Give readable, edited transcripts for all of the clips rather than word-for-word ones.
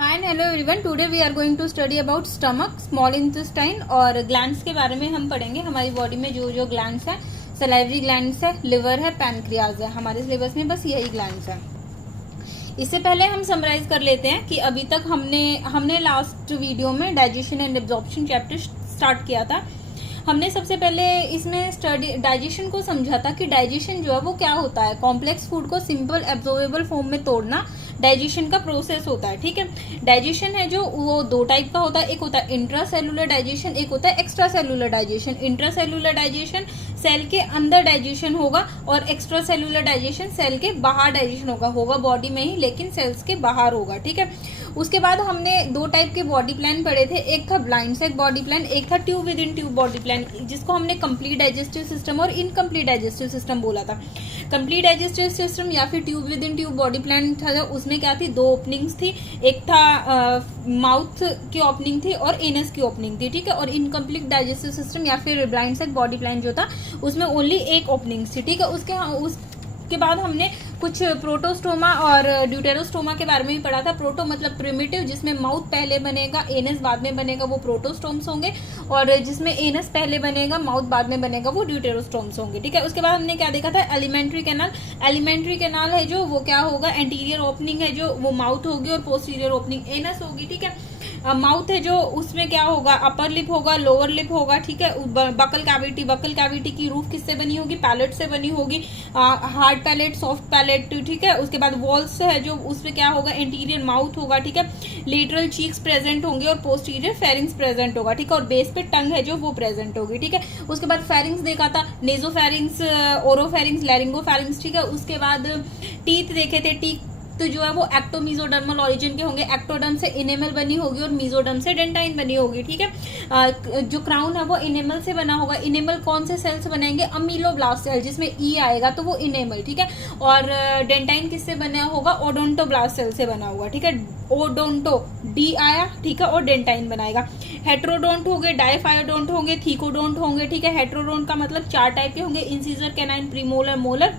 Hi and hello everyone, today we are going to study about stomach, small intestine और glands के बारे में हम पढ़ेंगे। हमारी बॉडी में जो जो ग्लैंड्स हैं, सलाइवरी ग्लैंड्स है, लिवर है, पैनक्रियाज है। हमारे सिलेबस में बस यही ग्लैंड्स हैं। इससे पहले हम समराइज कर लेते हैं कि अभी तक हमने लास्ट वीडियो में digestion and absorption chapter start किया था। हमने सबसे पहले इसमें स्टडी डाइजेशन को समझा था कि डाइजेशन जो है वो क्या होता है। कॉम्प्लेक्स फूड को सिंपल एब्जॉर्बेबल फॉर्म में तोड़ना डाइजेशन का प्रोसेस होता है। ठीक है, डाइजेशन है जो वो दो टाइप का होता है। एक होता है इंट्रा सेलुलर डाइजेशन, एक होता है extra cellular digestion. Intra cellular digestion cell के अंदर डाइजेशन होगा और एक्स्ट्रा सेलुलर डाइजेशन सेल के बाहर डाइजेशन होगा बॉडी में ही, लेकिन सेल्स के बाहर होगा। ठीक है, उसके बाद हमने दो टाइप के बॉडी प्लान पढ़े थे। एक था ब्लाइंड सेक बॉडी प्लान, एक था tube with in tube body plan, जिसको हमने कंप्लीट डाइजेस्टिव सिस्टम और इनकम्प्लीट डाइजेस्टिव सिस्टम बोला था। कंप्लीट डाइजेस्टिव सिस्टम या फिर tube with in tube body plan था, उसमें क्या थी, दो ओपनिंग्स थी। एक था माउथ की ओपनिंग थी और एनस की ओपनिंग थी। ठीक है, और इनकम्प्लीट डाइजेस्टिव सिस्टम या फिर ब्लाइंड सेक बॉडी प्लान जो था उसमें ओनली एक ओपनिंग थी। ठीक है, उसके बाद हमने कुछ प्रोटोस्टोमा और ड्यूटेरोस्टोमा के बारे में भी पढ़ा था। प्रोटो मतलब प्रिमिटिव, जिसमें माउथ पहले बनेगा, एनस बाद में बनेगा, वो प्रोटोस्टोम्स होंगे। और जिसमें एनस पहले बनेगा, माउथ बाद में बनेगा, वो ड्यूटेरोस्टोम्स होंगे। ठीक है, उसके बाद हमने क्या देखा था, एलिमेंट्री कैनाल। एलिमेंट्री कैनाल है जो वो क्या होगा, एंटीरियर ओपनिंग है जो वो माउथ होगी और पोस्टीरियर ओपनिंग एनस होगी। ठीक है, माउथ है जो उसमें क्या होगा, अपर लिप होगा, लोअर लिप होगा। ठीक है, बकल कैविटी की रूफ किससे बनी होगी, पैलेट से बनी होगी, हार्ड पैलेट, सॉफ्ट पैलेट। ठीक है, उसके बाद वॉल्स है जो उसमें क्या होगा, इंटीरियर माउथ होगा। ठीक है, लेटरल चीक्स प्रेजेंट होंगे और पोस्टीरियर फेरिंग्स प्रेजेंट होगा। ठीक है, और बेस पे टंग है जो वो प्रेजेंट होगी। ठीक है, उसके बाद फेरिंग्स देखा था, नेजोफेरिंग्स, ओरोफेरिंग्स, लैरिंगोफेरिंग्स। ठीक है, उसके बाद टीथ देखे थे। टीथ तो जो है वो एक्टोमीजोडर्मल ओरिजिन के होंगे। एक्टोडर्म से इनेमल बनी होगी और मीजोडर्म से डेंटाइन बनी होगी। ठीक है, जो क्राउन है वो इनेमल से बना होगा। इनेमल कौन से सेल से बनाएंगे, अमीलोब्लास्ट सेल, जिसमें ई आएगा तो वो इनेमल। ठीक है, और डेंटाइन किससे बना होगा, ओडोंटोब्लास्ट सेल से बना होगा। ठीक है, ओडोंटो डी आया, ठीक है, और डेंटाइन बनाएगा। हेट्रोडोंट होंगे, डायफायोडोंट होंगे, थीकोडोंट होंगे। ठीक है, हेट्रोडोंट का मतलब चार टाइप के होंगे, इंसीजर, कैनाइन, प्रीमोलर, मोलर।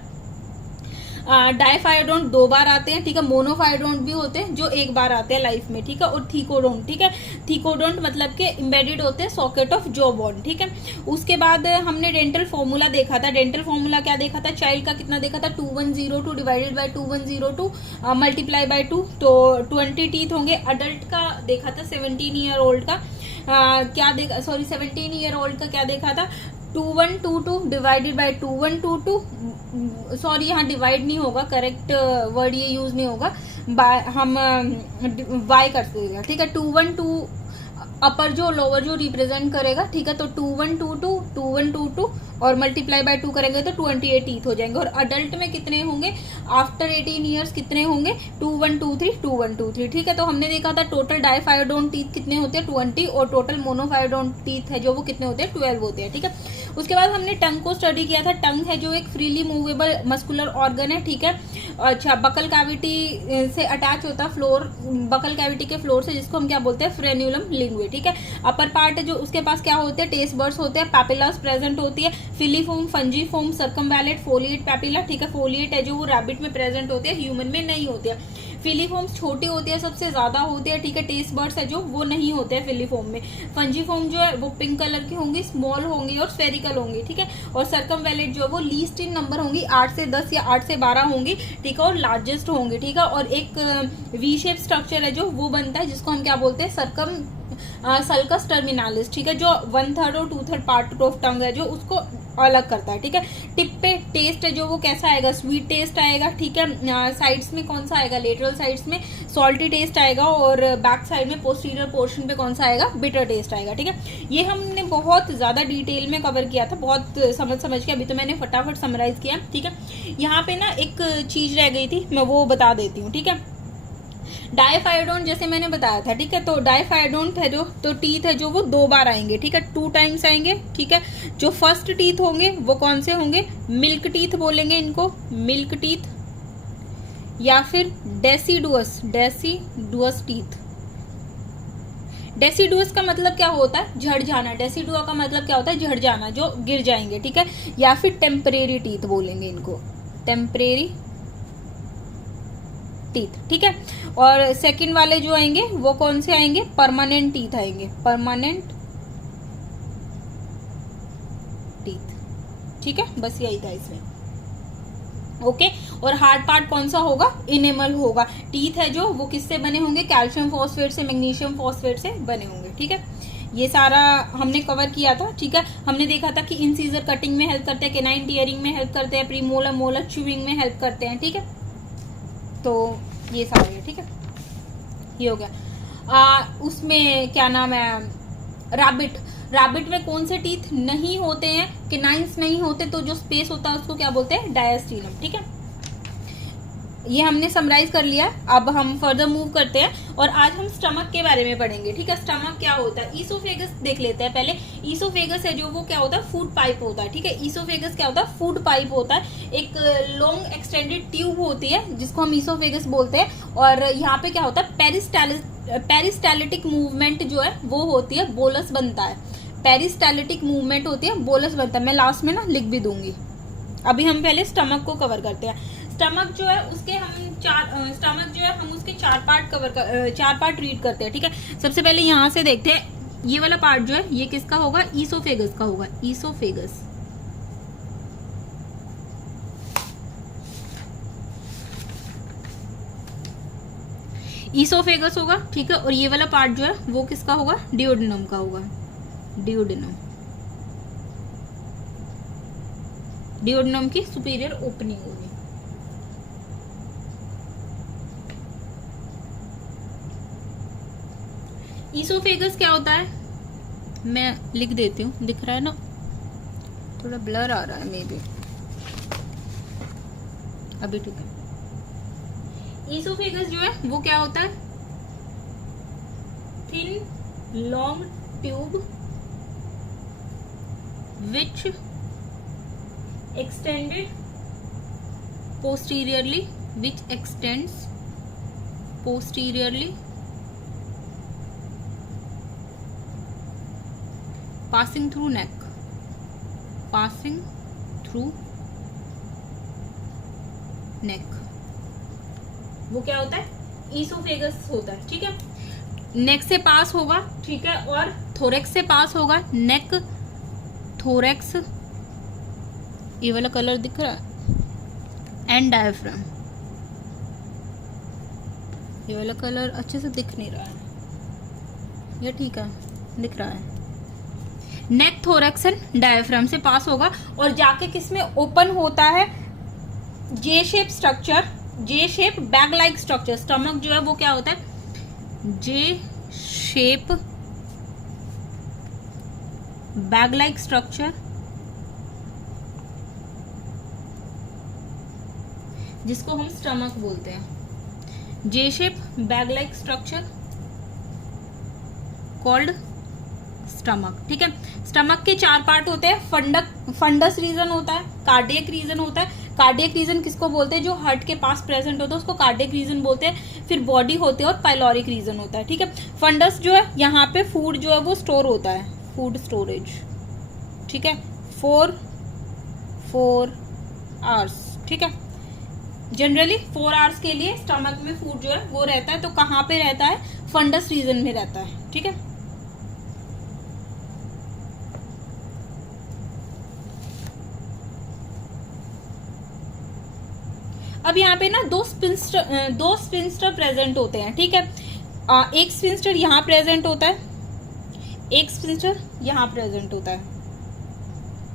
डायफायोडोंट दो बार आते हैं। ठीक है, मोनोफायोडोंट भी होते हैं जो एक बार आते हैं लाइफ में। ठीक है, और थीकोडोंट। ठीक है, थीकोडोंट मतलब के इम्बेडेड होते हैं सॉकेट ऑफ जॉ बोन। ठीक है, उसके बाद हमने डेंटल फॉर्मूला देखा था। डेंटल फॉर्मूला क्या देखा था, चाइल्ड का कितना देखा था, 2102 डिवाइडेड बाय 2102 मल्टीप्लाई बाय 2, तो 20 टीथ होंगे। अडल्ट का देखा था 17 ईयर ओल्ड का, क्या देखा, सॉरी 17 ईयर ओल्ड का क्या देखा था, 2122 डिवाइडेड बाय 2122, सॉरी यहाँ डिवाइड नहीं होगा, करेक्ट वर्ड ये यूज नहीं होगा, हम बाय करते हैं। ठीक है, 212 अपर जो लोअर जो रिप्रेजेंट करेगा। ठीक है, तो 2122 और मल्टीप्लाई बाय 2 करेंगे तो 28 टीथ हो जाएंगे। और अडल्ट में कितने होंगे, आफ्टर 18 ईयर्स कितने होंगे, 2123। ठीक है, तो हमने देखा था टोटल डायफायोडोंट टीथ कितने होते हैं, 20, और टोटल मोनोफायोडोंट टीथ है जो वो कितने होते हैं, 12 होते हैं। ठीक है, उसके बाद हमने टंग को स्टडी किया था। टंग है जो एक फ्रीली मूवेबल मस्कुलर ऑर्गन है। ठीक है, अच्छा, बकल कैविटी से अटैच होता है, फ्लोर, बकल कैविटी के फ्लोर से, जिसको हम क्या बोलते हैं, फ्रेन्यूलम लिंगुए। ठीक है, अपर पार्ट है जो उसके पास क्या होते हैं, टेस्ट बर्ड्स होते हैं, पैपिलास प्रेजेंट होती है, फिलीफोम, फंजीफोम, सर्कमवैलेट, फोलिएट पैपिला। ठीक है, फोलिएट है जो वो रैबिट में प्रेजेंट होते हैं, ह्यूमन में नहीं होते हैं। फिलीफोम्स छोटे होते हैं, सबसे ज्यादा होते हैं। ठीक है, टेस्ट बर्ड्स है जो वो नहीं होते हैं फिलीफोम में। फंजीफोम जो है वो पिंक कलर की होंगी, स्मॉल होंगी और स्फेरिकल होंगी। ठीक है, और सर्कमवैलेट जो है वो लीस्ट इन नंबर होंगी, 8 से 10 या 8 से 12 होंगी। ठीक है, और लार्जेस्ट होंगे। ठीक है, और एक वी शेप स्ट्रक्चर है जो वो बनता है, जिसको हम क्या बोलते हैं, सल्कस टर्मिनालिस। ठीक है, जो 1/3 और 2/3 पार्ट ऑफ टंग है जो उसको अलग करता है। ठीक है, टिप पे टेस्ट है जो वो कैसा आएगा, स्वीट टेस्ट आएगा। ठीक है, साइड्स में कौन सा आएगा, लेटरल साइड्स में सॉल्टी टेस्ट आएगा, और बैक साइड में पोस्टीरियर पोर्शन पे कौन सा आएगा, बिटर टेस्ट आएगा। ठीक है, ये हमने बहुत ज्यादा डिटेल में कवर किया था, बहुत समझ के। अभी तो मैंने फटाफट समराइज किया। ठीक है, यहाँ पे ना एक चीज रह गई थी, मैं वो बता देती हूँ। ठीक है, डायफायोडोंट जैसे मैंने बताया था। ठीक है, तो डायफायोडोंट है जो, तो टीथ है जो वो दो बार आएंगे। ठीक है, 2 टाइम्स आएंगे। ठीक है, जो फर्स्ट टीथ होंगे वो कौन से होंगे, मिल्क टीथ बोलेंगे इनको, मिल्क टीथ, या फिर डेसिडुअस टीथ। डेसिडुअस का मतलब क्या होता है, झड़ जाना। डेसिडुआ का मतलब क्या होता है, झड़ जाना, जो गिर जाएंगे। ठीक है, या फिर टेम्परेरी टीथ बोलेंगे इनको, टेम्परेरी टीथ, ठीक है। और सेकंड वाले जो आएंगे वो कौन से आएंगे, परमानेंट टीथ आएंगे, परमानेंट टीथ, ठीक है। बस यही था इसमें, ओके। और हार्ड पार्ट कौन सा होगा, इनेमल होगा। टीथ है जो वो किससे बने होंगे, कैल्शियम फॉस्फेट से, मैग्नीशियम फॉस्फेट से बने होंगे, ठीक है। ये सारा हमने कवर किया था, ठीक है। हमने देखा था कि इंसीजर कटिंग में हेल्प करते हैं, केनाइन टीयरिंग में हेल्प करते हैं, प्रीमोलर मोलर च्यूइंग में हेल्प करते हैं, ठीक है। तो ये सारे, ठीक है, ये हो गया। उसमें क्या नाम है, रैबिट, रैबिट में कौन से टीथ नहीं होते हैं, केनाइन्स नहीं होते, तो जो स्पेस होता है उसको क्या बोलते हैं, डायस्टीनम, ठीक है। ये हमने समराइज कर लिया। अब हम फर्दर मूव करते हैं और आज हम स्टमक के बारे में पढ़ेंगे, ठीक है। स्टमक क्या होता है, ईसोफेगस देख लेते हैं पहले। ईसोफेगस है जो वो क्या होता है, फूड पाइप होता है, ठीक है। ईसोफेगस क्या होता है, फूड पाइप होता है। एक लॉन्ग एक्सटेंडेड ट्यूब होती है जिसको हम ईसोफेगस बोलते हैं। और यहाँ पे क्या होता है, पेरिस्टालिटिक मूवमेंट जो है वो होती है, बोलस बनता है। पेरिस्टालिटिक मूवमेंट होती है, बोलस बनता है। मैं लास्ट में ना लिख भी दूंगी। अभी हम पहले स्टमक को कवर करते हैं। स्टमक जो है उसके हम चार पार्ट रीड करते हैं, ठीक है। सबसे पहले यहाँ से देखते हैं, ये वाला पार्ट जो है ये किसका होगा, ईसोफेगस का होगा, ईसोफेगस। ईसोफेगस होगा, ठीक है। और ये वाला पार्ट जो है वो किसका होगा, डियोडेनम का होगा, डियोडेनम। डियोडेनम की सुपीरियर ओपनिंग होगी। ईसोफेगस क्या होता है, मैं लिख देती हूँ, दिख रहा है ना, थोड़ा ब्लर आ रहा है मे बी, अभी ठीक है। ईसोफेगस जो है वो क्या होता है, thin long tube which extended posteriorly, which x tends posteriorly, passing through neck, passing through neck, वो क्या होता है, ईसोफेगस होता है, ठीक है। नेक से पास होगा, ठीक है। और थोरेक्स से पास होगा, नेक, थोरेक्स, ये वाला कलर दिख रहा है, एंड डायफ्राम। ये वाला कलर अच्छे से दिख नहीं रहा है, ये ठीक है, दिख रहा है। नेक, थोरेक्स एंड डायफ्राम से पास होगा और जाके किसमें ओपन होता है, जे शेप स्ट्रक्चर, जे shape bag like structure. Stomach जो है वो क्या होता है, जे शेप बैग लाइक स्ट्रक्चर, जिसको हम स्टमक बोलते हैं। जे shape bag like structure called stomach, ठीक है। स्टमक के चार पार्ट होते हैं, फंडस रीजन होता है, कार्डियक रीजन होता है। कार्डियक रीजन किसको बोलते हैं, जो हार्ट के पास प्रेजेंट होता है उसको कार्डियक रीजन बोलते हैं। फिर बॉडी होते हैं और पाइलोरिक रीजन होता है, ठीक है। फंडस जो है यहाँ पे फूड जो है वो स्टोर होता है, फूड स्टोरेज, ठीक है, 4 आवर्स, ठीक है। जनरली 4 आवर्स के लिए स्टमक में फूड जो है वो रहता है। तो कहाँ पे रहता है, फंडस रीजन में रहता है, ठीक है। अब यहाँ पे ना दो स्पिंस्टर प्रेजेंट होते हैं, ठीक है। एक स्पिंस्टर यहाँ प्रेजेंट होता है, एक स्पिंस्टर यहाँ प्रेजेंट होता है,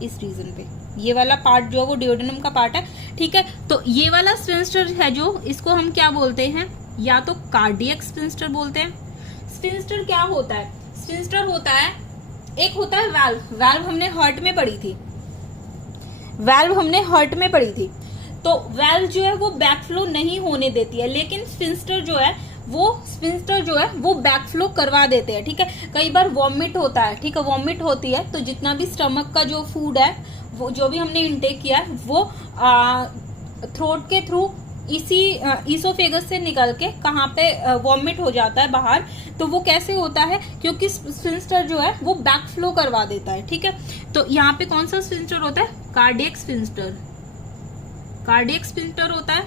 इस रीजन पे। ये वाला पार्ट जो है वो डियोडेनम का पार्ट है, ठीक है। तो ये वाला स्पिंस्टर है जो, इसको हम क्या बोलते हैं, या तो कार्डियक स्पिंस्टर बोलते हैं। स्पिंस्टर क्या होता है, स्पिंस्टर होता है, एक होता है वाल्व। वाल्व हमने हार्ट में पढ़ी थी, वाल्व हमने हार्ट में पढ़ी थी। तो वाल्व जो है वो बैकफ्लो नहीं होने देती है, लेकिन स्पिंस्टर जो है वो बैकफ्लो करवा देते हैं, ठीक है। कई बार वॉमिट होता है, ठीक है, वॉमिट होती है, तो जितना भी स्टमक का जो फूड है, वो जो भी हमने इंटेक किया है वो थ्रोट के थ्रू इसी ईसोफेगस से निकल के कहाँ पे वॉमिट हो जाता है बाहर। तो वो कैसे होता है, क्योंकि स्पिंस्टर जो है वो बैकफ्लो करवा देता है, ठीक है। तो यहाँ पे कौन सा स्पिंस्टर होता है, कार्डियक स्पिंस्टर, कार्डियक स्पिंस्टर होता है।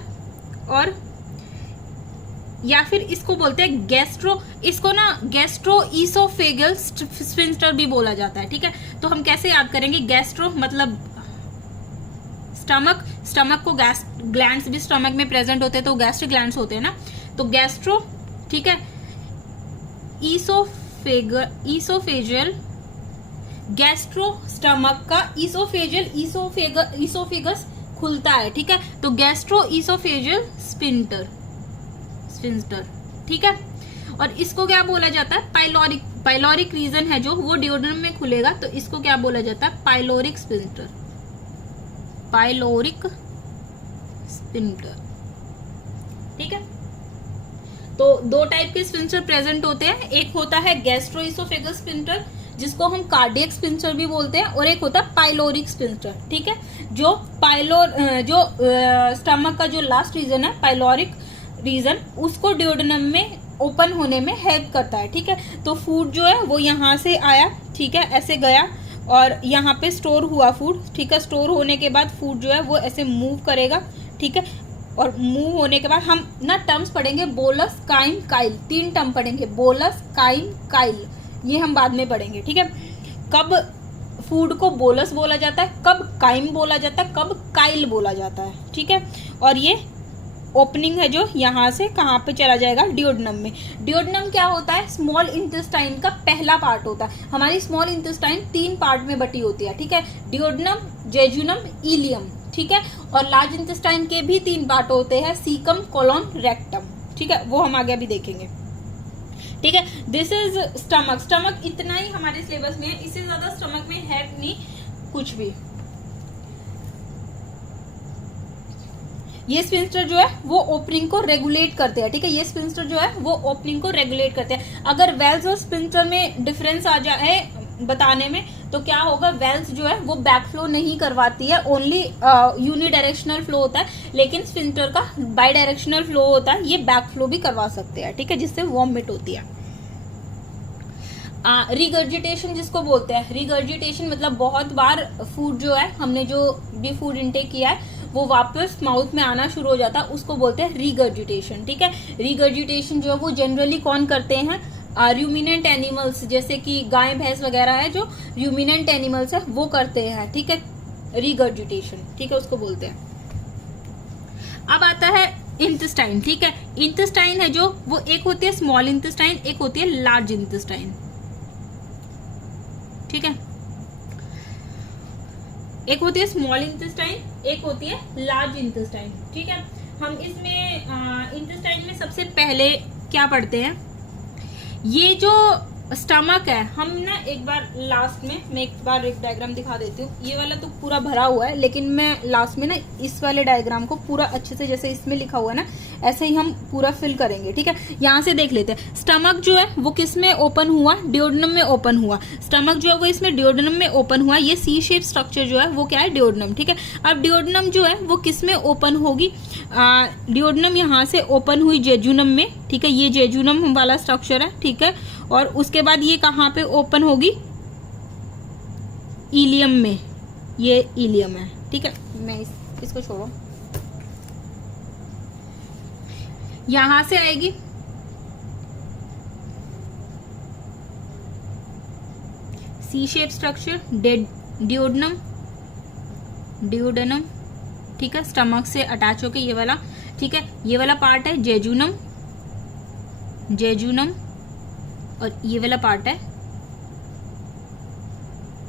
और या फिर इसको बोलते हैं गैस्ट्रो, इसको ना गैस्ट्रो ईसोफेगल स्फिंक्टर भी बोला जाता है। ठीक है, तो हम कैसे याद करेंगे? गैस्ट्रो मतलब स्टमक, स्टमक को गैस ग्लैंड्स भी स्टमक में प्रेजेंट होते हैं तो गैस्ट्रिक ग्लैंड्स होते हैं ना, तो गैस्ट्रो। ठीक है, ईसोफेजियल गैस्ट्रो, स्टमक का ईसोफेगस खुलता है। ठीक है, तो गैस्ट्रो ईसोफेजियल स्फिंक्टर। ठीक है, और इसको क्या बोला जाता है? पाइलोरिक। पाइलोरिक रीजन है जो वो डियोड्रम में खुलेगा, तो इसको क्या बोला जाता है? Pyloric sphincter. Pyloric sphincter. ठीक है, तो दो टाइप के स्फिंक्टर प्रेजेंट होते हैं, एक होता है गैस्ट्रोइसोफेगस स्फिंक्टर जिसको हम कार्डियक स्फिंक्टर भी बोलते हैं, और एक होता है पाइलोरिक स्फिंक्टर। ठीक है, जो स्टमक का जो लास्ट रीजन है पाइलोरिक रीजन, उसको डियोडेनम में ओपन होने में हेल्प करता है। ठीक है, तो फूड जो है वो यहाँ से आया, ठीक है, ऐसे गया और यहाँ पे स्टोर हुआ फूड। ठीक है, स्टोर होने के बाद फूड जो है वो ऐसे मूव करेगा। ठीक है, और मूव होने के बाद हम ना टर्म्स पढ़ेंगे, बोलस, काइम, काइल, 3 टर्म पढ़ेंगे, बोलस, काइम, काइल, ये हम बाद में पढ़ेंगे। ठीक है, कब फूड को बोलस बोला जाता है, कब काइम बोला जाता है, कब काइल बोला जाता है। ठीक है, और ये ओपनिंग है जो यहाँ से कहाँ पे चला जाएगा? डियोडेनम में। डियोडेनम क्या होता है? स्मॉल इंटेस्टाइन का पहला पार्ट होता है। हमारी स्मॉल इंटेस्टाइन 3 पार्ट में बटी होती है। ठीक है, डियोडेनम, जेजुनम, इलियम। ठीक है, और लार्ज इंटेस्टाइन के भी 3 पार्ट होते हैं, सीकम, कोलोन, रेक्टम। ठीक है, वो हम आगे अभी देखेंगे। ठीक है, दिस इज स्टमक। स्टमक इतना ही हमारे सिलेबस में है, इससे ज्यादा स्टमक में है नहीं कुछ भी। ये स्फिंक्टर जो है वो ओपनिंग को रेगुलेट करते हैं। ठीक है, ये स्फिंक्टर जो है वो ओपनिंग को रेगुलेट करते हैं। अगर वेल्स और स्फिंक्टर में डिफरेंस आ जाए बताने में, तो क्या होगा? वेल्स जो है वो बैक फ्लो नहीं करवाती है, ओनली यूनिडायरेक्शनल फ्लो होता है, लेकिन स्फिंक्टर का बाई डायरेक्शनल फ्लो होता है, ये बैक फ्लो भी करवा सकते हैं। ठीक है, जिससे वॉमिट होती है। रिगर्जिटेशन जिसको बोलते हैं, रिगर्जिटेशन मतलब बहुत बार फूड जो है, हमने जो भी फूड इनटेक किया है वो वापस माउथ में आना शुरू हो जाता है, उसको बोलते हैं रिगर्जिटेशन। ठीक है, रिगर्जिटेशन जो है वो जनरली कौन करते हैं? रूमिनेंट एनिमल्स, जैसे कि गाय भैंस वगैरह है जो रूमिनेंट एनिमल्स है वो करते हैं। ठीक है, रिगर्जिटेशन। ठीक है, उसको बोलते हैं। अब आता है इंटेस्टाइन। ठीक है, इंटेस्टाइन है जो वो एक होती है स्मॉल इंटेस्टाइन, एक होती है लार्ज इंटेस्टाइन। ठीक है, एक होती है स्मॉल इंटेस्टाइन, एक होती है लार्ज इंटेस्टाइन। ठीक है, हम इसमें इंटेस्टाइन में सबसे पहले क्या पढ़ते हैं? ये जो स्टमक है, हम ना एक बार लास्ट में, मैं एक बार एक डायग्राम दिखा देती हूँ। ये वाला तो पूरा भरा हुआ है, लेकिन मैं लास्ट में ना इस वाले डायग्राम को पूरा अच्छे से, जैसे इसमें लिखा हुआ है ना, ऐसे ही हम पूरा फिल करेंगे। ठीक है, यहाँ से देख लेते हैं। स्टमक जो है वो किस में ओपन हुआ? डियोडेनम में ओपन हुआ। स्टमक जो है वो इसमें डियोडेनम में ओपन हुआ। ये सी शेप स्ट्रक्चर जो है वो क्या है? डियोडेनम। ठीक है, अब डियोडेनम जो है वो किस में ओपन होगी? डियोडेनम यहाँ से ओपन हुई जेजुनम में। ठीक है, ये जेजुनम वाला स्ट्रक्चर है। ठीक है, और उसके बाद ये कहाँ पे ओपन होगी? इलियम में। ये इलियम है। ठीक है, मैं इसको छोड़ो, यहां से आएगी सी शेप स्ट्रक्चर, डियोडेनम, डियोडेनम। ठीक है, स्टमक से अटैच होके ये वाला। ठीक है, ये वाला पार्ट है जेजुनम, जेजुनम, और ये वाला पार्ट है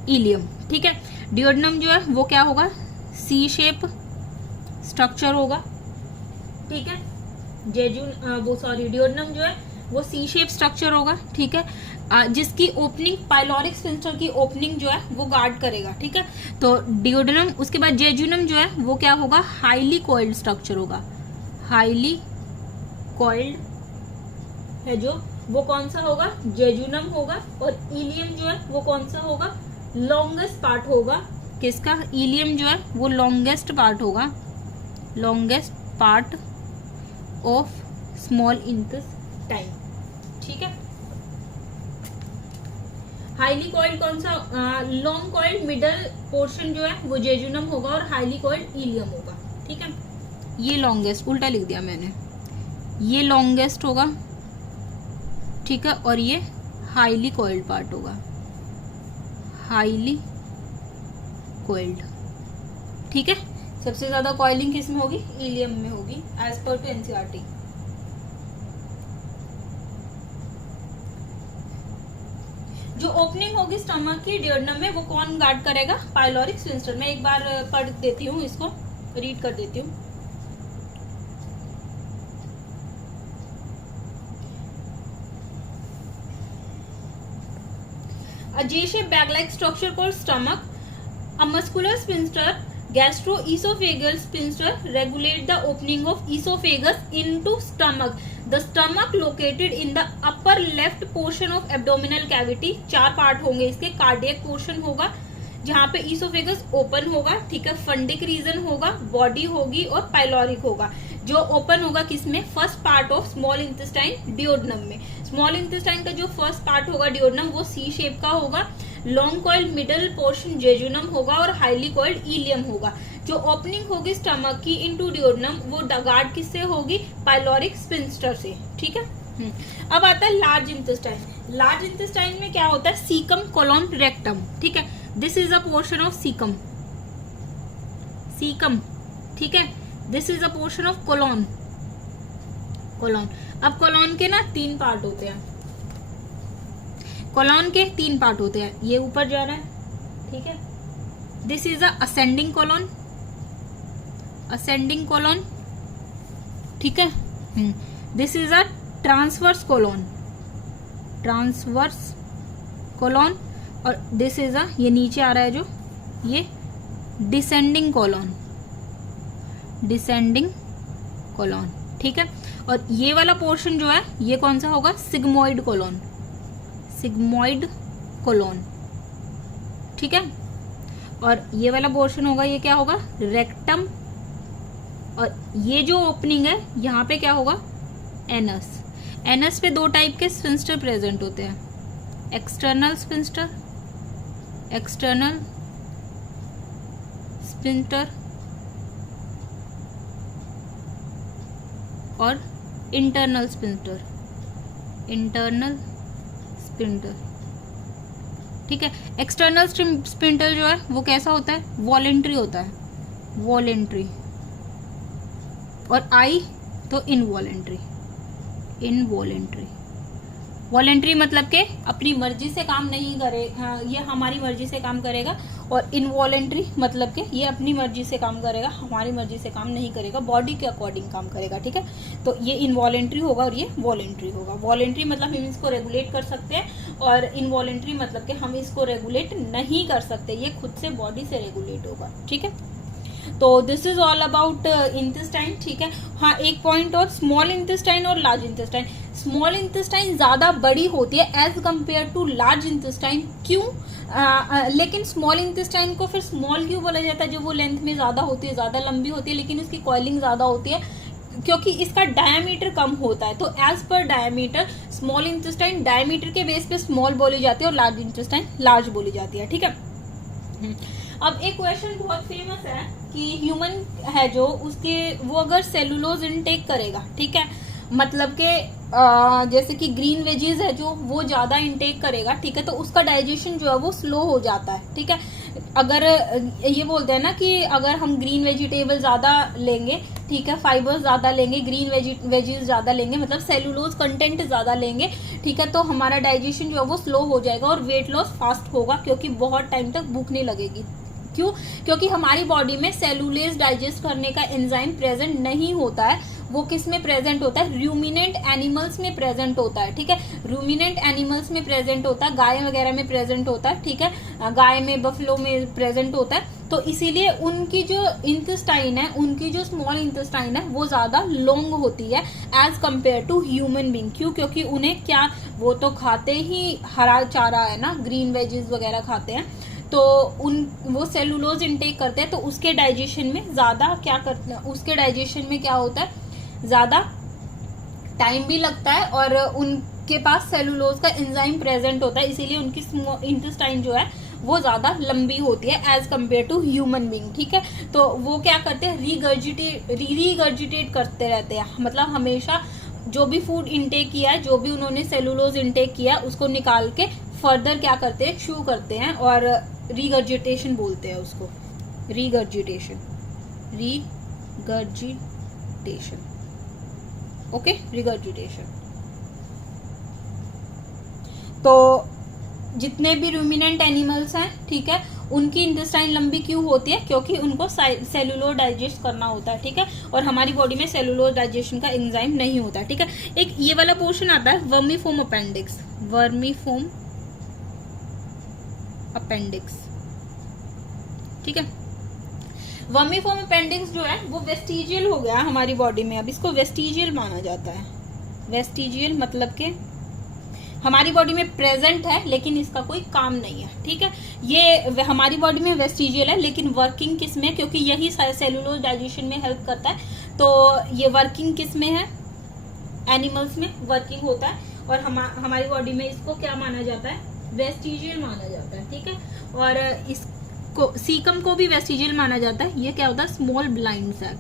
इलियम। ठीक है, डियोडेनम जो है वो क्या होगा? सी शेप स्ट्रक्चर होगा। ठीक है, डियोडेनम जो है वो सी शेप स्ट्रक्चर होगा। ठीक है, जिसकी ओपनिंग पाइलोरिक स्फिंक्टर की ओपनिंग जो है वो गार्ड करेगा। ठीक है, तो डियोडेनम, उसके बाद जेजुनम जो है वो क्या होगा? हाईली कॉइल्ड स्ट्रक्चर होगा। हाईली कॉइल्ड है जो वो कौन सा होगा? जेजुनम होगा। और इलियम जो है वो कौन सा होगा? लॉन्गेस्ट पार्ट होगा। किसका? इलियम जो है वो लॉन्गेस्ट पार्ट होगा, longest part of small intestine. ठीक है, हाईली कॉइल्ड कौन सा? लॉन्ग कॉइल्ड मिडल पोर्शन जो है वो जेजुनम होगा और हाईली कॉइल्ड इलियम होगा। ठीक है, ये लॉन्गेस्ट, उल्टा लिख दिया मैंने, ये लॉन्गेस्ट होगा, ठीक है, और ये हाईली कॉइल्ड पार्ट होगा, हाईली कॉइल्ड, ठीक है। सबसे ज्यादा कॉइलिंग किस में होगी? इलियम में होगी, एज पर टू एनसीईआरटी। जो ओपनिंग होगी स्टमक की डियोडेनम में, वो कौन गार्ड करेगा? Pyloric sphincter. मैं एक बार पढ़ देती हूँ, इसको रीड कर देती हूँ। A J-shaped bag-like structure called stomach, a muscular sphincter, gastroesophageal sphincter, regulate the opening of esophagus into stomach. The stomach located in the upper left portion of abdominal cavity. 4 part होंगे इसके। Cardiac portion होगा जहाँ पे oesophagus open होगा, ठीक है, fundic reason होगा, body होगी और पाइलोरिक होगा। जो ओपन होगा किसमें? First part of small intestine, duodenum में। स्मॉल इंटेस्टाइन का जो फर्स्ट पार्ट होगा डियोडेनम, वो सी शेप का होगा। Long coiled middle portion jejunum होगा और हाईली कॉइल्ड इलियम होगा। जो ओपनिंग होगी स्टमक की इनटू डियोडेनम, वो गार्ड किससे होगी? पाइलोरिक स्फिंक्टर से, ठीक है। अब आता है लार्ज इंटेस्टाइन। लार्ज इंटेस्टाइन में क्या होता है? सीकम, कोलोन, रेक्टम, ठीक है। This is a portion of caecum, caecum, ठीक है। This is a portion of colon, colon. अब कोलोन के ना 3 पार्ट होते हैं, कोलोन के 3 पार्ट होते हैं। ये ऊपर जा रहा है, ठीक है। This is a ascending colon, ascending colon, ठीक है। This is a transverse colon, transverse colon. और दिस इज अ, ये नीचे आ रहा है जो, ये डिसेंडिंग कोलोन, डिसेंडिंग कोलोन, ठीक है। और ये वाला पोर्शन जो है, ये कौन सा होगा? सिग्मोइड कोलोन, सिग्मोइड कोलोन, ठीक है। और ये वाला पोर्शन होगा, ये क्या होगा? रेक्टम। और ये जो ओपनिंग है, यहाँ पे क्या होगा? एनस। एनस पे 2 टाइप के स्फिंक्टर प्रेजेंट होते हैं, एक्सटर्नल स्फिंक्टर, एक्सटर्नल स्फिंक्टर, और इंटरनल स्फिंक्टर, इंटरनल स्फिंक्टर, ठीक है। एक्सटर्नल स्फिंक्टर जो है वो कैसा होता है? वॉलेंट्री होता है, वॉलेंट्री। और आई तो इनवॉलेंट्री, इनवॉलेंट्री। वॉलेंट्री मतलब के अपनी मर्जी से काम नहीं करे, हाँ, ये हमारी मर्जी से काम करेगा। और इनवॉलेंट्री मतलब के ये अपनी मर्जी से काम करेगा, हमारी मर्जी से काम नहीं करेगा, बॉडी के अकॉर्डिंग काम करेगा, ठीक है। तो ये इनवॉलेंट्री होगा और ये वॉलेंट्री होगा। वॉलेंट्री मतलब हम इसको रेगुलेट कर सकते हैं, और इनवॉलेंट्री मतलब कि हम इसको रेगुलेट नहीं कर सकते, ये खुद से बॉडी से रेगुलेट होगा, ठीक है। तो this is all about intestine, ठीक है। हाँ, एक पॉइंट और, स्मॉल इंटेस्टाइन और लार्ज इंटेस्टाइन। स्मॉल इंटेस्टाइन ज्यादा बड़ी होती है as compare to large intestine. क्यों? लेकिन स्मॉल इंटेस्टाइन को फिर स्मॉल क्यों बोला जाता है? जो वो लेंथ में ज्यादा होती है, ज्यादा लंबी होती है, लेकिन उसकी कॉइलिंग ज्यादा होती है, क्योंकि इसका डायमीटर कम होता है। तो as per diameter small intestine diameter के बेस पे स्मॉल बोली जाती है और लार्ज इंटेस्टाइन लार्ज बोली जाती है, ठीक है। अब एक क्वेश्चन बहुत फेमस है कि ह्यूमन है जो, उसके वो अगर सेलुलोज इनटेक करेगा, ठीक है, मतलब के जैसे कि ग्रीन वेजीज है जो, वो ज्यादा इनटेक करेगा, ठीक है, तो उसका डाइजेशन जो है वो स्लो हो जाता है, ठीक है। अगर ये बोलते हैं ना कि अगर हम ग्रीन वेजिटेबल ज्यादा लेंगे, ठीक है, फाइबर्स ज्यादा लेंगे, ग्रीन वेजीज ज्यादा लेंगे, मतलब सेलुलोज कंटेंट ज्यादा लेंगे, ठीक है, तो हमारा डाइजेशन जो है वो स्लो हो जाएगा और वेट लॉस फास्ट होगा, क्योंकि बहुत टाइम तक भूख नहीं लगेगी। क्यों? क्योंकि हमारी बॉडी में सेलुलेज डाइजेस्ट करने का एंजाइम प्रेजेंट नहीं होता है। वो किस में प्रेजेंट होता है? रूमिनेंट एनिमल्स में प्रेजेंट होता है, ठीक है। रूमिनेंट एनिमल्स में प्रेजेंट होता है, गाय वगैरह में प्रेजेंट होता है, ठीक है, गाय में, बफलो में प्रेजेंट होता है। तो इसीलिए उनकी जो इंटेस्टाइन है, उनकी जो स्मॉल इंटेस्टाइन है, वो ज्यादा लॉन्ग होती है as compare to human being. क्यों? क्योंकि उन्हें क्या, वो तो खाते ही हरा चारा है ना, ग्रीन वेजीज वगैरह खाते हैं, तो वो सेलुलोज इनटेक करते हैं, तो उसके डाइजेशन में ज्यादा क्या करते हैं, उसके डाइजेशन में क्या होता है, ज्यादा टाइम भी लगता है और उनके पास सेलुलोज का एंजाइम प्रेजेंट होता है, इसीलिए उनकी इंटेस्टाइन जो है वो ज्यादा लंबी होती है as compare to human being, ठीक है। तो वो क्या करते हैं, रीगर्जिटेट करते रहते हैं, मतलब हमेशा जो भी फूड इनटेक किया है, जो भी उन्होंने सेलुलोज इनटेक किया, उसको निकाल के फर्दर क्या करते हैं, च्यू करते हैं और रीगर्जिटेशन बोलते हैं उसको, रीगर्जिटेशन, ओके, रिगर्जिटेशन। तो जितने भी रूमिनेंट एनिमल्स हैं, ठीक है, उनकी इंटेस्टाइन लंबी क्यों होती है, क्योंकि उनको सेलुलोज डाइजेस्ट करना होता है, ठीक है, और हमारी बॉडी में सेलुलोज डाइजेशन का एंजाइम नहीं होता, ठीक है। एक ये वाला पोर्शन आता है वर्मीफॉर्म अपेंडिक्स, वर्मीफॉर्म अपेंडिक्स, ठीक है। वर्मीफॉर्म अपेंडिक्स जो है वो वेस्टिजियल हो गया हमारी बॉडी में, अब इसको वेस्टिजियल माना जाता है। वेस्टिजियल मतलब के हमारी बॉडी में प्रेजेंट है लेकिन इसका कोई काम नहीं है, ठीक है। ये हमारी बॉडी में वेस्टिजियल है लेकिन वर्किंग किस में, क्योंकि यही सेलुलोज डाइजेशन में हेल्प करता है, तो ये वर्किंग किस में है, एनिमल्स में वर्किंग होता है, और हमारी बॉडी में इसको क्या माना जाता है, वेस्टिजियल माना जाता है, ठीक है। और इसको सीकम को भी वेस्टिजियल माना जाता है। ये क्या होता है, स्मॉल ब्लाइंड सैक,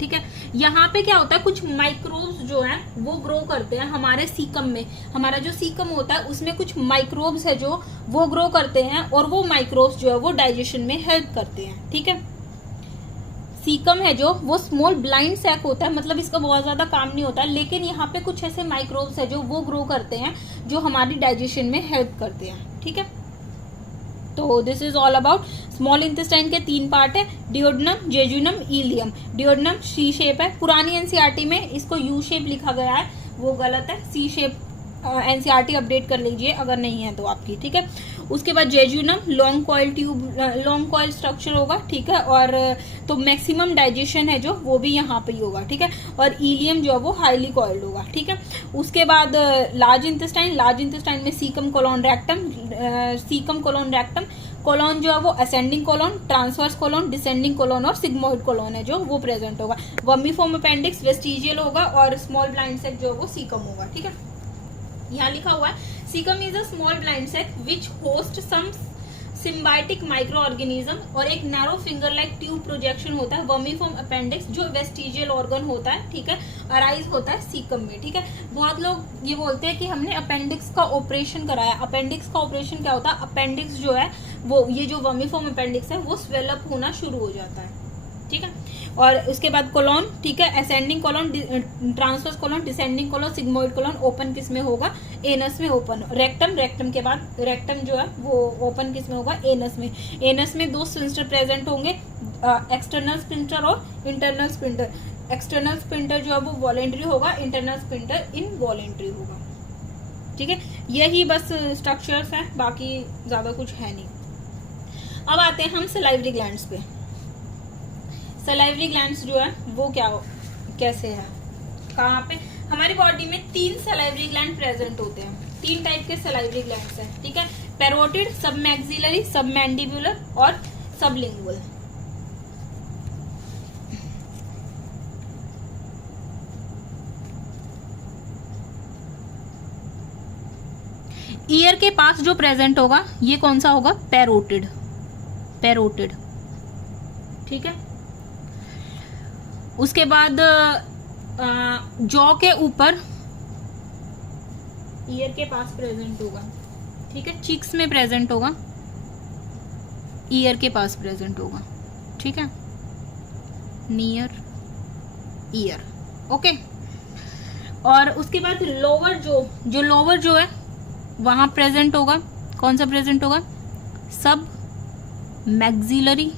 ठीक है। यहाँ पे क्या होता है, कुछ माइक्रोब्स जो है वो ग्रो करते हैं हमारे सीकम में। हमारा जो सीकम होता है उसमें कुछ माइक्रोब्स है जो वो ग्रो करते हैं, और वो माइक्रोब्स जो है वो डाइजेशन में हेल्प करते हैं, ठीक है। सीकम है जो वो स्मॉल ब्लाइंड सैक होता है, मतलब इसका बहुत ज्यादा काम नहीं होता, लेकिन यहाँ पे कुछ ऐसे माइक्रोब्स है जो वो ग्रो करते हैं जो हमारी डाइजेशन में हेल्प करते हैं, ठीक है। तो this is all about small intestine के 3 पार्ट है, डियोडेनम, जेजुनम, इलियम। डियोडेनम सी शेप है, पुरानी एनसीईआरटी में इसको यू शेप लिखा गया है, वो गलत है, सी शेप एनसीईआरटी अपडेट कर लीजिए अगर नहीं है तो आपकी, ठीक है। उसके बाद जेजुनम लॉन्ग कॉइल स्ट्रक्चर होगा, ठीक है, और तो मैक्सिमम डाइजेशन है जो वो भी यहाँ पे ही होगा, ठीक है। और इलियम जो है वो हाईली कॉइल्ड होगा, ठीक है। उसके बाद लार्ज इंटेस्टाइन में सीकम कोलोन रेक्टम, कोलोन जो है वो ascending colon, transverse colon, descending colon और सिग्मोइड कोलोन है जो वो प्रेजेंट होगा। वर्मीफॉर्म अपेंडिक्स वेस्टिजियल होगा और स्मॉल ब्लाइंड सैक जो है वो सीकम होगा, ठीक है। यहाँ लिखा हुआ है caecum is a small blind sac which host some symbiotic micro organism, और एक narrow finger like tube projection होता है। वर्मीफॉर्म अपेंडिक्स जो वेस्टिजियल ऑर्गन होता है, ठीक है, अराइज होता है सीकम में, ठीक है। बहुत लोग ये बोलते हैं कि हमने अपेंडिक्स का ऑपरेशन कराया। अपेंडिक्स का ऑपरेशन क्या होता है, अपेंडिक्स जो है वो ये जो वर्मीफॉर्म अपेंडिक्स है वो स्वेलअप होना शुरू हो जाता है, ठीक है। और उसके बाद कोलोन, ठीक है, ascending colon, transverse colon, descending colon, sigmoid colon open किस में होगा, एनस में ओपन। रेक्टम के बाद रेक्टम जो है वो ओपन किस में होगा, एनस में। एनस में 2 स्फिंक्टर प्रेजेंट होंगे, एक्सटर्नल स्फिंक्टर और इंटरनल स्फिंक्टर। एक्सटर्नल स्फिंक्टर जो है वो वॉलेंट्री होगा, इंटरनल स्फिंक्टर इनवॉलेंट्री होगा, ठीक है। यही बस स्ट्रक्चर्स हैं, बाकी ज्यादा कुछ है नहीं। अब आते हैं हम सलाइवरी ग्लैंड्स पे। सलाइवरी ग्लैंड्स जो है वो कैसे है, कहाँ पे, हमारी बॉडी में 3 सलाइवरी ग्लैंड प्रेजेंट होते हैं। 3 टाइप के सलाइवरी ग्लैंड्स हैं, ठीक है, पैरोटिड, सबमैक्सिलरी, सबमैंडिबुलर और सबलिंगुअल। ईयर के पास जो प्रेजेंट होगा ये कौन सा होगा, पैरोटिड, ठीक है। उसके बाद जॉ के ऊपर ईयर के पास प्रेजेंट होगा, ठीक है, चिक्स में प्रेजेंट होगा, ईयर के पास प्रेजेंट होगा, ठीक है, नियर ईयर, ओके। और उसके बाद लोअर लोअर जो है वहां प्रेजेंट होगा, कौन सा प्रेजेंट होगा, सब मैक्सिलरी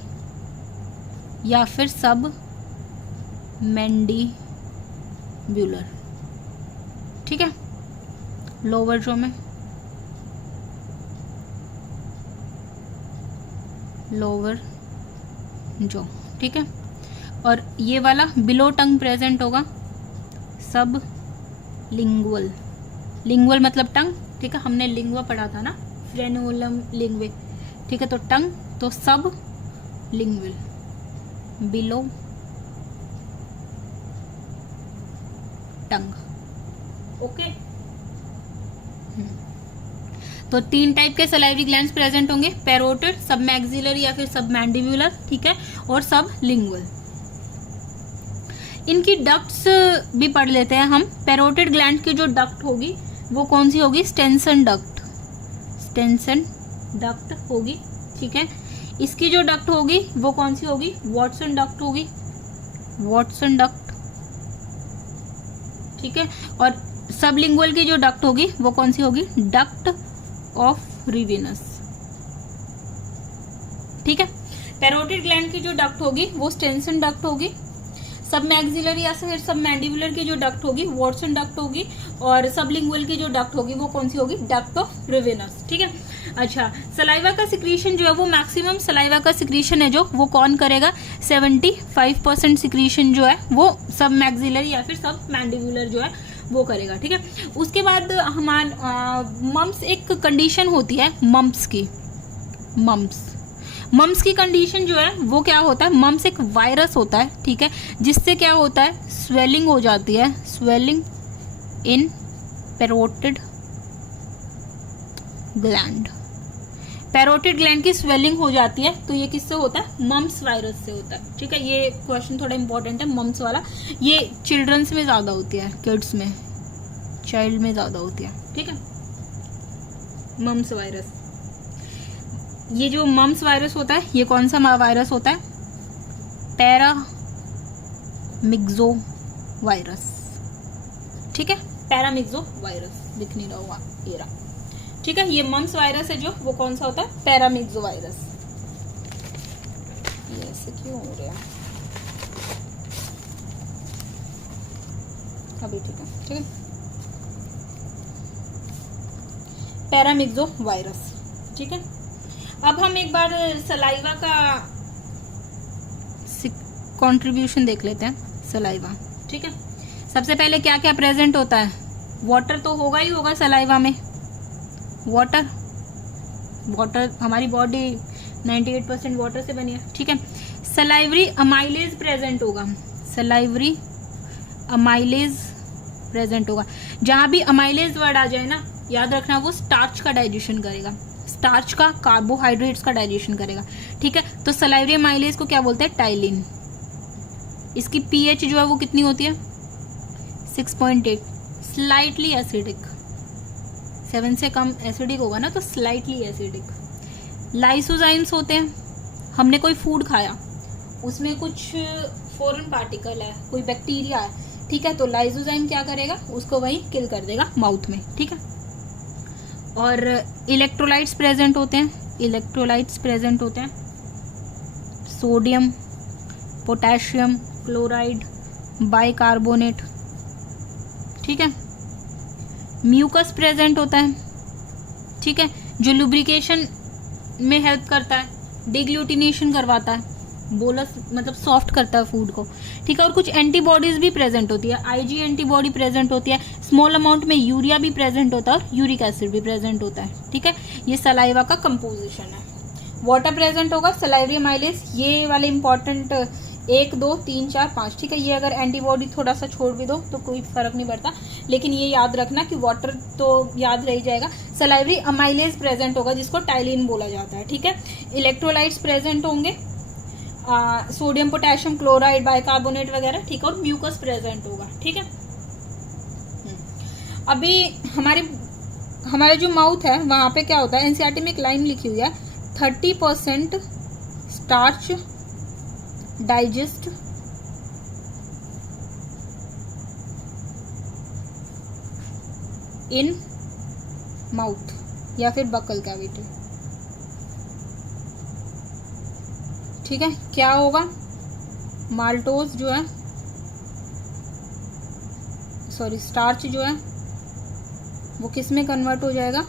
या फिर सब मैंडिब्यूलर, ठीक है, लोअर जो में लोअर जो, ठीक है। और ये वाला बिलो टंग प्रेजेंट होगा, सब लिंगुअल मतलब टंग, ठीक है, हमने लिंगुआ पढ़ा था ना, फ्रेनुलम लिंग्वे, ठीक है, तो टंग, तो सब लिंगुअल, बिलो टंग, ओके। तो 3 टाइप के सलाइवरी ग्लैंड्स प्रेजेंट होंगे, पैरोटिड, सब मैक्सिलरी या फिर सब मैंडिब्यूलर, ठीक है, और सब लिंगुअल। इनकी डक्ट्स भी पढ़ लेते हैं हम। पैरोटिड ग्लैंड की जो डक्ट होगी वो कौन सी होगी? स्टेंसन डक्ट, स्टेंसन डक्ट होगी, ठीक है। इसकी जो डक्ट होगी वो कौन सी होगी? वॉटसन डक्ट होगी, वॉटसन डक्ट, ठीक है। और सबलिंगुअल की जो डक्ट होगी वो कौन सी होगी? डक्ट ऑफ रिवेनस, ठीक है। पैरोटिड ग्लैंड की जो डक्ट होगी वो स्टेंसन डक्ट होगी। सब मैक्सिलर या फिर सब मैंडिबुलर की जो डक्ट होगी वॉटसन डक्ट होगी। और सबलिंगुअल की जो डक्ट होगी वो कौन सी होगी? डक्ट ऑफ रिवेनस, ठीक है। अच्छा, सलाइवा का सिक्रीशन जो है वो मैक्सिमम सलाइवा का सिक्रीशन है जो वो कौन करेगा? 75% सिक्रीशन जो है वो सब मैक्सिलर या फिर सब मैंडिबुलर जो है वो करेगा, ठीक है। उसके बाद हमारा मम्स एक कंडीशन होती है मम्स की, मम्स की कंडीशन जो है वो क्या होता है? मम्स एक वायरस होता है, ठीक है, जिससे क्या होता है? स्वेलिंग हो जाती है, swelling in parotid gland, parotid gland की स्वेलिंग हो जाती है। तो ये किससे होता है? मम्स वायरस से होता है, ठीक है। ये क्वेश्चन थोड़ा इंपॉर्टेंट है मम्स वाला। ये चिल्ड्रंस में ज्यादा होती है, किड्स में, चाइल्ड में ज्यादा होती है, ठीक है, मम्स वायरस। ये जो मम्स वायरस होता है ये कौन सा वायरस होता है? पैरामिक्सो वायरस, ठीक है, पैरामिक्सो वायरस। दिख नहीं रहा होगा ये रहा, ठीक है। ये मम्स वायरस है जो वो कौन सा होता है? Paramyxo virus. ये ऐसे क्यों हो रहा है अभी? ठीक है, ठीक है, पैरामिक्सो वायरस, ठीक है। अब हम एक बार सलाइवा का कंट्रीब्यूशन देख लेते हैं। सलाइवा, ठीक है। सबसे पहले क्या क्या प्रेजेंट होता है? वाटर तो होगा ही होगा सलाइवा में, वाटर, वाटर, हमारी बॉडी 98% वाटर से बनी है, ठीक है। सलाइवरी अमाइलेज प्रेजेंट होगा, सलाइवरी अमाइलेज प्रेजेंट होगा। जहां भी अमाइलेज वर्ड आ जाए ना, याद रखना वो स्टार्च का डाइजेशन करेगा, स्टार्च का, कार्बोहाइड्रेट्स का डाइजेशन करेगा, ठीक है। तो सलाइवरी अमाइलेज को क्या बोलते हैं? टाइलिन। इसकी पीएच जो है वो कितनी होती है? 6.8, स्लाइटली एसिडिक, 7 से कम एसिडिक होगा ना तो स्लाइटली एसिडिक। लाइसोजाइम्स होते हैं, हमने कोई फूड खाया उसमें कुछ फॉरेन पार्टिकल है, कोई बैक्टीरिया है, ठीक है, तो लाइसोजाइम क्या करेगा? उसको वही किल कर देगा माउथ में, ठीक है। और इलेक्ट्रोलाइट्स प्रेजेंट होते हैं, इलेक्ट्रोलाइट्स प्रेजेंट होते हैं, सोडियम, पोटेशियम क्लोराइड, बाइकार्बोनेट, ठीक है। म्यूकस प्रेजेंट होता है, ठीक है, जो लुब्रिकेशन में हेल्प करता है, डिग्लूटिनेशन करवाता है, बोलस मतलब सॉफ्ट करता है फूड को, ठीक है। और कुछ एंटीबॉडीज भी प्रेजेंट होती है, आईजी एंटीबॉडी प्रेजेंट होती है, स्मॉल अमाउंट में यूरिया भी प्रेजेंट होता है और यूरिक एसिड भी प्रेजेंट होता है, ठीक है। ये सलाइवा का कंपोजिशन है। वाटर प्रेजेंट होगा, सलाइवरी अमाइलेज, ये वाले इंपॉर्टेंट 1 2 3 4 5, ठीक है। ये अगर एंटीबॉडी थोड़ा सा छोड़ भी दो तो कोई फर्क नहीं पड़ता, लेकिन ये याद रखना कि वाटर तो याद रह जाएगा। सलाइवरी अमाइलेज प्रेजेंट होगा जिसको टाइलिन बोला जाता है, ठीक है। इलेक्ट्रोलाइट्स प्रेजेंट होंगे, सोडियम, पोटेशियम क्लोराइड, बाइकार्बोनेट वगैरह, ठीक है। और म्यूकस प्रेजेंट होगा, ठीक है। अभी हमारा जो माउथ है वहां पे क्या होता है? एनसीईआरटी में एक लाइन लिखी हुई है, 30% स्टार्च डाइजेस्ट इन माउथ या फिर बकल कैविटी, ठीक है। क्या होगा? माल्टोज जो है, सॉरी स्टार्च जो है वो किस में कन्वर्ट हो जाएगा?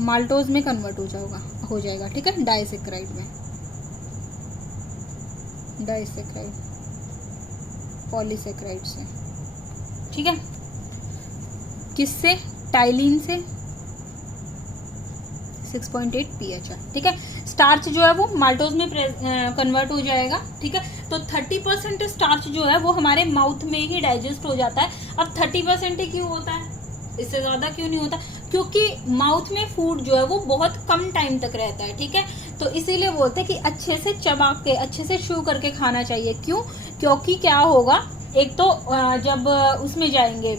माल्टोज में कन्वर्ट हो जाएगा, ठीक है, डाइसेक्राइड में, डाइसेक्राइड पॉलीसेक्राइड से, ठीक है। किससे? टाइलिन से, 6.8 pH है, ठीक है। स्टार्च जो है वो माल्टोज में कन्वर्ट हो जाएगा, ठीक है। तो 30% स्टार्च जो है वो हमारे माउथ में ही डाइजेस्ट हो जाता है। अब 30% ही क्यों होता है, इससे ज्यादा क्यों नहीं होता? क्योंकि माउथ में फूड जो है वो बहुत कम टाइम तक रहता है, ठीक है। तो इसीलिए बोलते हैं कि अच्छे से चबा के, अच्छे से शू करके खाना चाहिए। क्यों? क्योंकि क्या होगा, एक तो जब उसमें जाएंगे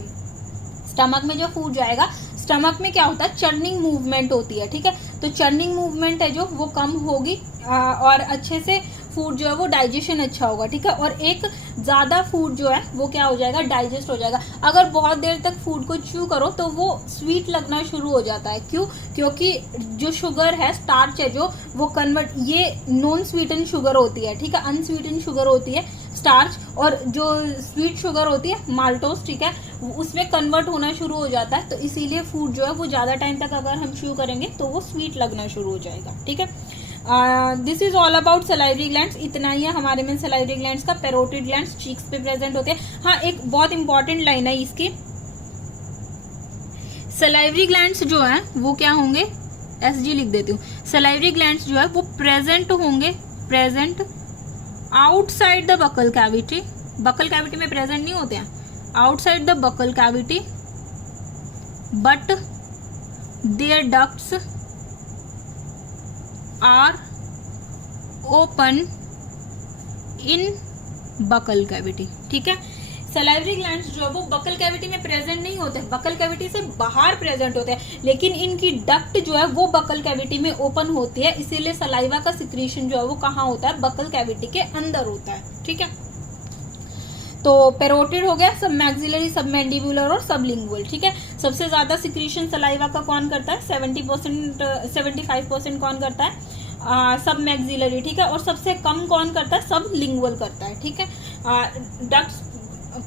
स्टमक में, जो फूड जाएगा स्टमक में क्या होता है, चर्निंग मूवमेंट होती है, ठीक है। तो चर्निंग मूवमेंट है जो वो कम होगी और अच्छे से फूड जो है वो डाइजेशन अच्छा होगा, ठीक है। और एक ज्यादा फूड जो है वो क्या हो जाएगा, डाइजेस्ट हो जाएगा। अगर बहुत देर तक फूड को च्यू करो तो वो स्वीट लगना शुरू हो जाता है। क्यों? क्योंकि जो शुगर है, स्टार्च है जो, वो कन्वर्ट, ये नॉन स्वीटन शुगर होती है, ठीक है, अनस्वीटन शुगर होती है स्टार्च, और जो स्वीट शुगर होती है माल्टोस, ठीक है, उसमें कन्वर्ट होना शुरू हो जाता है। तो इसीलिए फूड जो है वो ज्यादा टाइम तक अगर हम च्यू करेंगे तो वो स्वीट लगना शुरू हो जाएगा, ठीक है। This is all about salivary glands. इतना ही है हमारे में सलाइवरी ग्लैंड्स का। पैरोटिड ग्लैंड्स चीक्स पे प्रेजेंट होते हैं। हाँ, एक बहुत इंपॉर्टेंट लाइन है इसकी, सलाइवरी ग्लैंड्स जो है वो क्या होंगे, SG लिख देती हूँ, सलाइवरी ग्लैंड्स जो है वो प्रेजेंट होंगे, present outside the buccal cavity. Buccal cavity में प्रेजेंट नहीं होते हैं, outside the buccal cavity, but their ducts are open in buccal cavity, ठीक है। सलाइवरी ग्लैंड्स जो है वो बकल कैविटी में प्रेजेंट नहीं होते, बकल कैविटी से बाहर प्रेजेंट होते हैं, लेकिन इनकी डक्ट जो है वो बकल कैविटी में ओपन होती है। इसीलिए सलाइवा का सिक्रीशन जो है वो कहाँ होता है, बकल कैविटी के अंदर होता है, ठीक है। तो पैरोटिड हो गया, सब मैक्सिलरी, सब मैंडिबुलर और सब लिंगुअल, ठीक है। सबसे ज्यादा सिक्रीशन सलाइवा का कौन करता है, 70%, 75% कौन करता है, सब मैक्सिलरी, ठीक है। और सबसे कम कौन करता है, सब लिंगुअल करता है, ठीक है। डक्ट्स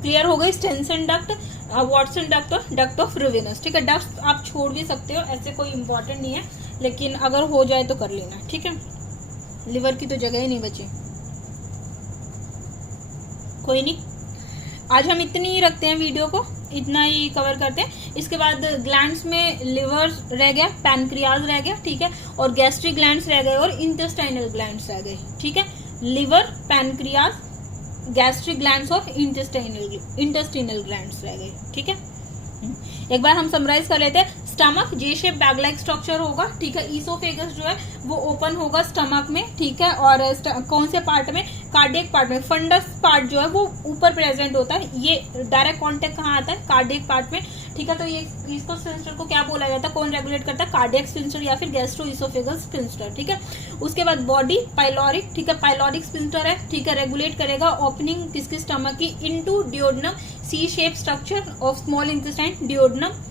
क्लियर हो गई, स्टेंसन डक्ट, वॉटसन डक्ट और डक्ट ऑफ रिवेनस, ठीक है। डक्ट आप छोड़ भी सकते हो, ऐसे कोई इंपॉर्टेंट नहीं है, लेकिन अगर हो जाए तो कर लेना, ठीक है। लिवर की तो जगह ही नहीं बची, कोई नहीं। आज हम इतनी ही रखते हैं वीडियो को, इतना ही कवर करते हैं। इसके बाद ग्लैंड्स में लिवर रह गया, पैनक्रियाज रह गया, ठीक है, और गैस्ट्रिक ग्लैंड्स रह गए और इंटेस्टाइनल ग्लैंड्स रह गए, ठीक है। लिवर, पैनक्रियाज, गैस्ट्रिक ग्लैंड्स और इंटेस्टिनल ग्लैंड्स रह गए, ठीक है। एक बार हम समराइज कर लेते हैं। स्टमक जे शेप बैग लाइक स्ट्रक्चर होगा, ठीक है। ईसोफेगस जो है वो ओपन होगा स्टमक में, ठीक है। और कौन से पार्ट में, कार्डियक पार्ट में। फंडस पार्ट जो है वो ऊपर प्रेजेंट होता है, ये डायरेक्ट कॉन्टेक्ट कहाँ आता है, कार्डियक पार्ट में, ठीक है। तो ये इसको स्फिंक्टर को क्या बोला जाता है, कौन रेगुलेट करता है, कार्डियक स्फिंक्टर या फिर गैस्ट्रो ईसोफेगस स्फिंक्टर, ठीक है। उसके बाद बॉडी पाइलोरिक, ठीक है, पाइलोरिक स्फिंक्टर है, ठीक है, रेगुलेट करेगा ओपनिंग किसकी, स्टमक की, into duodenum, C shape structure of small intestine, duodenum.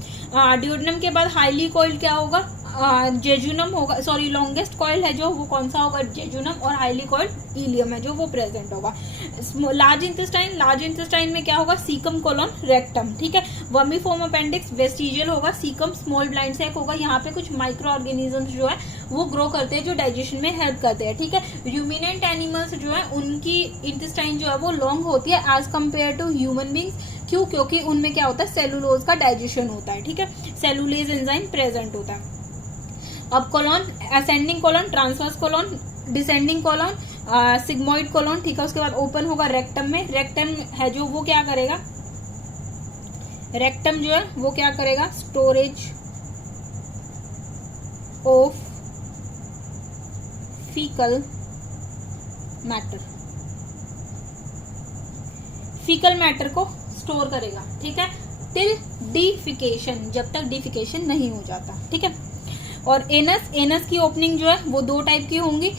Duodenum के बाद हाईली कॉइल्ड क्या होगा, जेजुनम होगा, सॉरी लॉन्गेस्ट कॉइल है जो वो कौन सा होगा, जेजुनम, और हाईली कॉइल्ड इलियम है जो वो प्रेजेंट होगा। लार्ज इंटेस्टाइन में क्या होगा, सीकम कोलोन रेक्टम, ठीक है। वर्मीफॉर्म अपेंडिक्स वेस्टिजियल होगा, सीकम स्मॉल ब्लाइंड सैक होगा। यहाँ पे कुछ माइक्रो ऑर्गेनिजम्स जो है वो ग्रो करते हैं जो डाइजेशन में हेल्प करते हैं, ठीक है। र्यूमिनेंट एनिमल्स जो है उनकी इंटेस्टाइन जो है वो लॉन्ग होती है as compare to human beings. क्यों? क्योंकि उनमें क्या होता है, सेलुलोज का डाइजेशन होता है, ठीक है, सेलुलेज एंजाइम प्रेजेंट होता है। अब colon, ascending colon, transverse colon, descending colon, sigmoid colon, ठीक है। उसके बाद ओपन होगा रेक्टम में। रेक्टम है जो वो क्या करेगा, रेक्टम जो है वो क्या करेगा, storage of faecal matter, faecal matter को स्टोर करेगा, ठीक है, टिल डिफिकेशन, जब तक डिफिकेशन नहीं हो जाता, ठीक है। और एनस, एनस की ओपनिंग जो है वो दो टाइप की होंगी,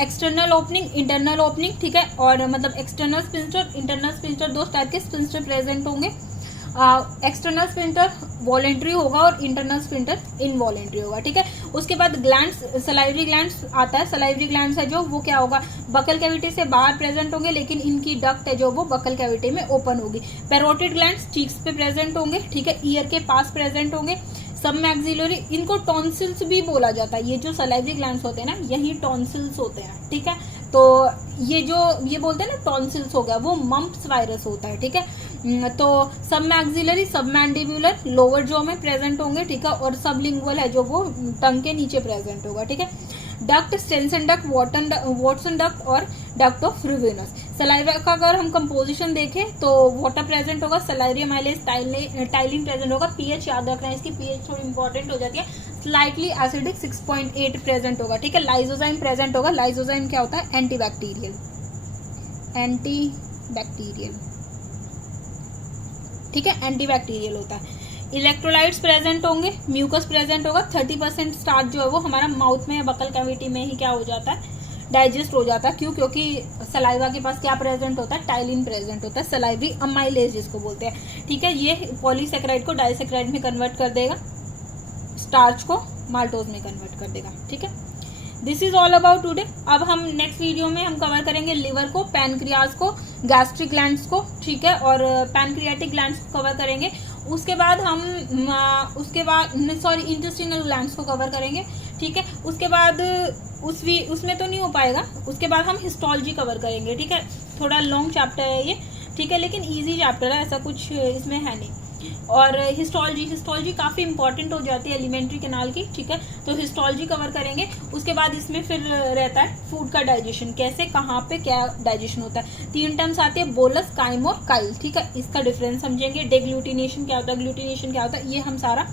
एक्सटर्नल ओपनिंग, इंटरनल ओपनिंग, ठीक है। और मतलब एक्सटर्नल स्फिंक्टर, इंटरनल स्फिंक्टर, दो टाइप के स्फिंक्टर प्रेजेंट होंगे। एक्सटर्नल स्फिंक्टर वॉलेंट्री होगा और इंटरनल स्फिंक्टर इनवॉलेंट्री होगा, ठीक है। उसके बाद ग्लैंड्स, सलाइवरी ग्लैंड्स आता है। सलाइवरी ग्लैंड्स है जो वो क्या होगा, बकल कैविटी से बाहर प्रेजेंट होंगे, लेकिन इनकी डक्ट है जो वो बकल कैविटी में ओपन होगी। पैरोटिड ग्लैंड्स चीक्स पे प्रेजेंट होंगे, ठीक है, ईयर के पास प्रेजेंट होंगे। सब मैक्सिलरी, इनको टॉन्सिल्स भी बोला जाता है। ये जो सलाइवरी ग्लैंड्स होते हैं ना, यही टॉन्सिल्स होते हैं, ठीक है। तो ये जो ये बोलते हैं ना टॉन्सिल्स हो गया, वो मम्प्स वायरस होता है, ठीक है। तो सब मैक्सिलरी, सब मैंडिबुलर लोअर जॉ में प्रेजेंट होंगे, ठीक है। और सब लिंगुअल है जो वो टंग के नीचे प्रेजेंट होगा, ठीक है। Duct, Stensen duct, Watson duct और डक्ट ऑफ रिवेनस। सलाइवा का अगर हम कंपोजिशन देखें तो वाटर प्रेजेंट होगा, सलाइवरी अमाइलेज, टाइलिन प्रेजेंट होगा। पीएच याद रखना है, इसकी पीएच थोड़ी इंपॉर्टेंट हो जाती है। स्लाइटली एसिडिक 6.8 प्रेजेंट होगा, ठीक है। लाइजोजाइम प्रेजेंट होगा। लाइजोजाइम क्या होता है, एंटीबैक्टीरियल, एंटीबैक्टीरियल, बैक्टीरियल, ठीक है, एंटी बैक्टीरियल होता है। इलेक्ट्रोलाइट्स प्रेजेंट होंगे, म्यूकस प्रेजेंट होगा, 30% स्टार्च जो है वो हमारा माउथ में या बकल कैविटी में ही क्या हो जाता है, डाइजेस्ट हो जाता है। क्यों? क्योंकि सलाइवा के पास क्या प्रेजेंट होता है, टाइलिन प्रेजेंट होता है, सलाइवरी अमाइलेज जिसको बोलते हैं, ठीक है। ये पॉलीसेक्राइड को डाइसेक्राइड में कन्वर्ट कर देगा, स्टार्च को माल्टोज में कन्वर्ट कर देगा, ठीक है। This is all about today. अब हम नेक्स्ट वीडियो में हम कवर करेंगे लिवर को, पैनक्रियाज को, गैस्ट्रिक ग्लैंड्स को, ठीक है, और पैनक्रियाटिक ग्लैंड्स को कवर करेंगे। उसके बाद हम इंटेस्टिनल ग्लैंड्स को कवर करेंगे, ठीक है। उसके बाद उसमें तो नहीं हो पाएगा, उसके बाद हम हिस्टोलॉजी कवर करेंगे, ठीक है। थोड़ा लॉन्ग चैप्टर है ये, ठीक है, लेकिन इजी चैप्टर है, ऐसा कुछ इसमें है नहीं। और हिस्टोलॉजी काफी इंपॉर्टेंट हो जाती है एलिमेंट्री कैनाल की, ठीक है। तो हिस्टोलॉजी कवर करेंगे। उसके बाद इसमें फिर रहता है फूड का डाइजेशन, कैसे, कहाँ पे क्या डाइजेशन होता है। 3 टर्म्स आती है, बोलस, काइम और काइल, ठीक है। इसका डिफरेंस समझेंगे, डेग्लूटिनेशन क्या होता है, ग्लूटिनेशन क्या होता है, ये हम सारा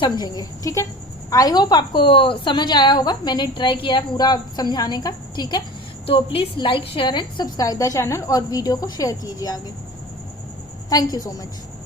समझेंगे, ठीक है। आई होप आपको समझ आया होगा, मैंने ट्राई किया है पूरा समझाने का, ठीक है। तो please like, share and subscribe the channel और वीडियो को शेयर कीजिए आगे। Thank you so much.